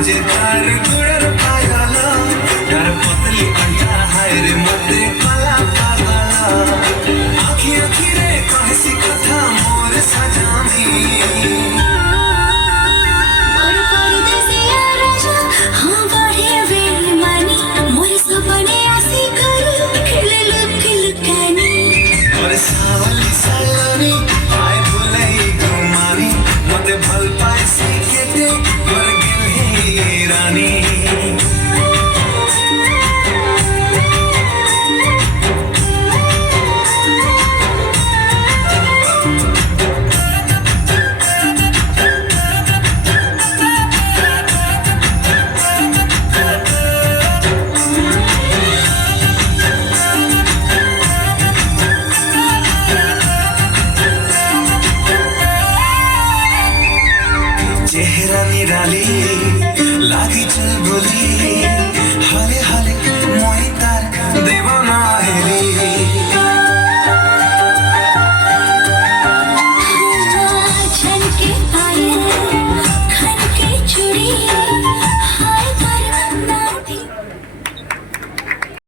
मजेदार गुड़र पागला यार पतली अंडा हाय रे मते कला पागला आखी आखी रे कहसी कथा मोर सजानी सावली सालानी आय भुलाई गुमानी मते भल पाए सीखेते मर गिल रानी चेहरा निराली लागी चल बोली